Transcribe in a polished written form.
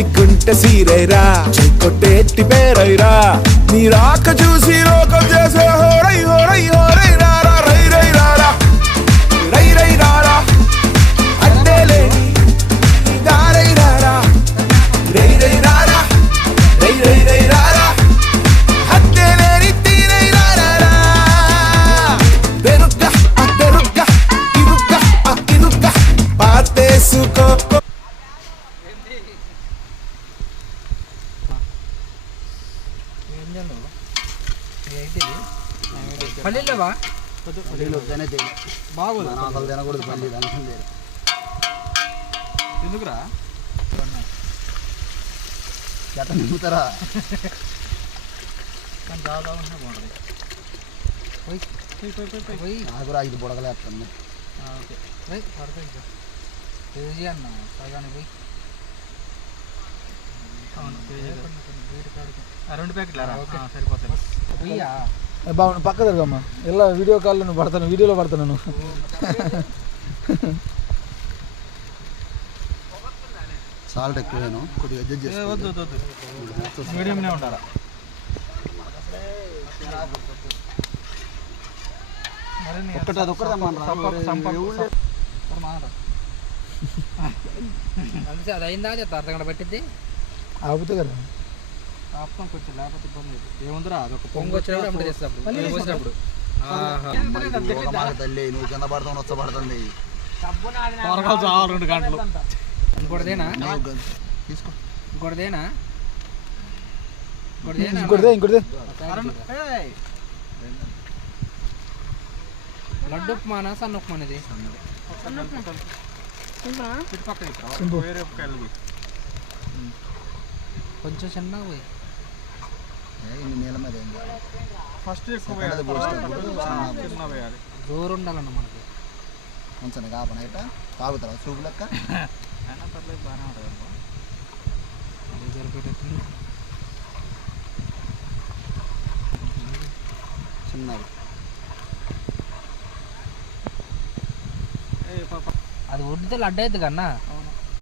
సిగ్గుంటే సీరైరా కొట్టేట్టి పేరైరా నీ రాక చూసి లోకం చేసే హోరై హోరై హోరై రారా రై రై రారా రై రై రారా అడ్డే లేని దారై రారా రై రై రారా రై రై రై రారా అడ్డే లేని తీరై రారా బెరుగ్గా బెరుగ్గా ఇరుగ్గా ఇరుగ్గా పాతేసుకో పల్లీలేవా బాగోదు తినకూడదు పల్లి అనుకుంది ఎందుకురా ఎట్లా నింపుతారా కానీ దాదాపు ఉంటే బాగుంటుంది పోయి నాకు రా ఇది బుడగలేస్తుంది ఓకే పోయి పడుతుంది కేజీ అన్న సగానికి పోయి రెండు ప్యాకెట్లా సరిపోతాయి పోయ్యా బాగుంది పక్క తిరగమ్మా ఇలా వీడియో కాల్లో నువ్వు పడతాను వీడియోలో పడతాను నువ్వు సాల్ట్ ఎక్కువేను కొద్దిగా అడ్జస్ట్ చేసి వద్దు వద్దు వద్దు మీడియంనే ఉండాలా ఒక్కటి అది ఒక్కటి అంతే అది అయిందా చెప్తా అర్ధగంట పెట్టిద్ది ఆపుతే కదా ఆపుతాం కొంచెం లేకపోతే ఇబ్బంది ఏముందిరా అదొక పొంగు వచ్చినప్పుడు అప్పుడు చేసినప్పుడు తల్లి నువ్వు కింద పడతావు నచ్చ పడుతుంది రెండు గంటలు ఇంకోటిదేనా తీసుకో ఇంకోటిదేనా ఇంకోటిదే ఇంకోటిదే లడ్డు ఉప్మానా సన్న ఉప్మాన ఇది కొంచెం చిన్న పోయి నీళ్ళ మీద ఫస్ట్ జోరు ఉండాలన్న మనకి కొంచెం కాపన ఇట తాగుతారా చూపు లెక్క బాగానే ఉంటుంది సరిపోయేటట్టు చిన్నది అది వండితే లడ్డు అవుతుంది కన్నా